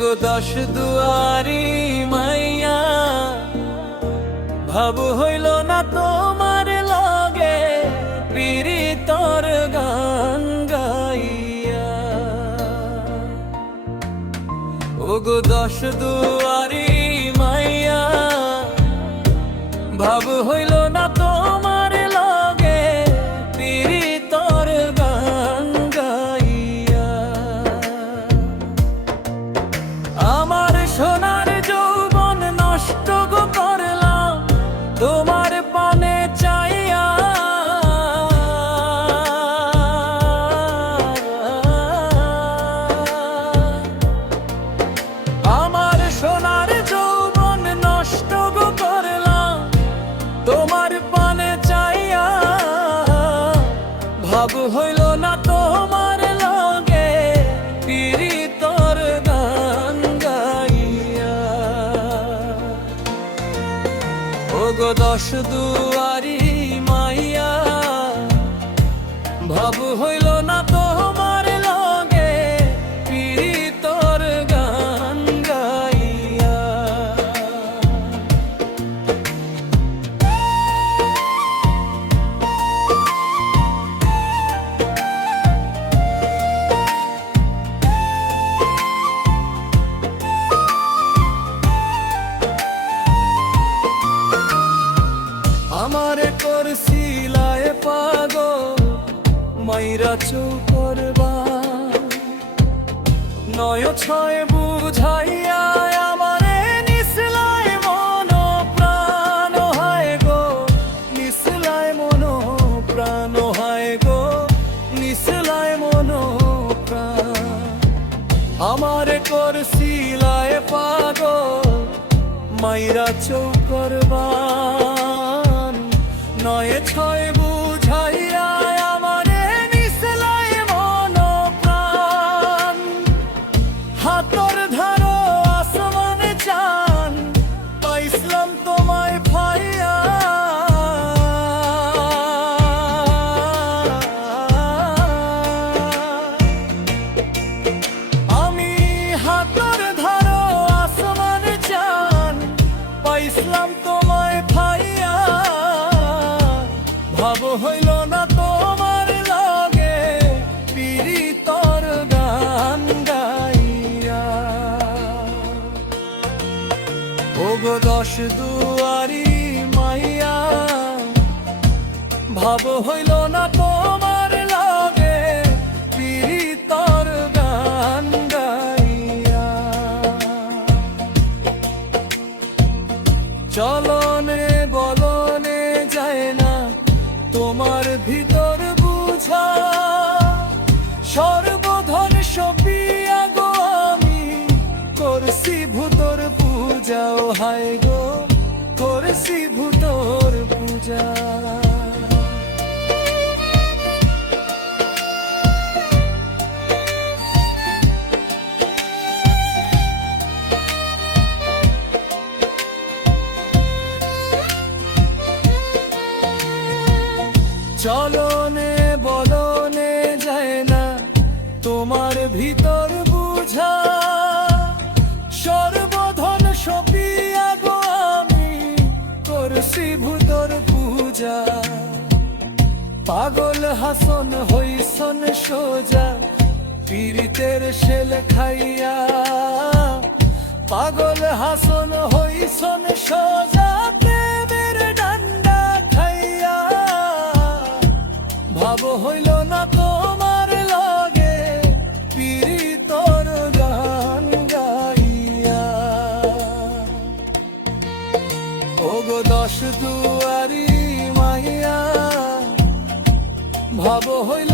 ওগো দশ দুয়ারি মাইয়া, ভাব হইল না তোমার লগে পীড়িতর গান গাইয়া। ওগো দশ দুয়ারি মাইয়া, ভাব হইল না তোমার লগে পীড়িতর গান গাইয়া। আমার সোনার যৌবন নষ্ট গো করলাম তোমার পানে চাইয়া। আমার সোনার যৌবন নষ্ট গো করলাম তোমার পানে চাইয়া। ভাব হইল না তোমার লগে পীড়িতর গান গাইয়া। ওগো দশ দুয়ারি মাইয়া, ভাব হইল না তোমার লগে পীড়িতর গান গাইয়া। আমারে করছিলায় পাগল মাইরা চৌকরবা, নয় ছয় বুঝাইয়া আমারে নিসলায় মন প্রাণ হায় গো, নিসলায় মন প্রাণ হায় গো, নিসলায় মন প্রাণ। আমারে করছিলায় পাগল মাইরা চৌকরবা, নয় ছয় বুঝাইয়া আমারে নিসলায় মন প্রাণ। হাতর ধারো আসমানে চান, পাইছিলাম তোমায় পাইয়া। আমি হাতর ধারো আসমানে চান, পাইছিলাম তোমায় পাইয়া। ভাব হইল না তোমার লগে পীড়িতর গান গাইয়া। ওগো দশ দুয়ারি মাইয়া, ভাব হইল না তোমার লগে পীড়িতর গান গাইয়া। চলনে বলনে যায় না তোমার ভিতর বুঝা, সর্বধন সপিয়া গো আমি করছি ভূতর পূজা। ও হায় গো করছি ভূতর পূজা। চলনে বলনে যায় না তোমার ভিতর বুঝা, সর্বধন সপিয়া গো আমি করছি ভূতর পূজা। পাগল হাসন হইসন সোজা পীড়িতের শেল খাইয়া। পাগল হাসন হইসন সোজা প্রেমের ডান্ডা খাইয়া। ভাব হইল না তোমার লগে পীড়িতর গান গাইয়া। ওগো দশ দুয়ারি মাইয়া, ভাব হইল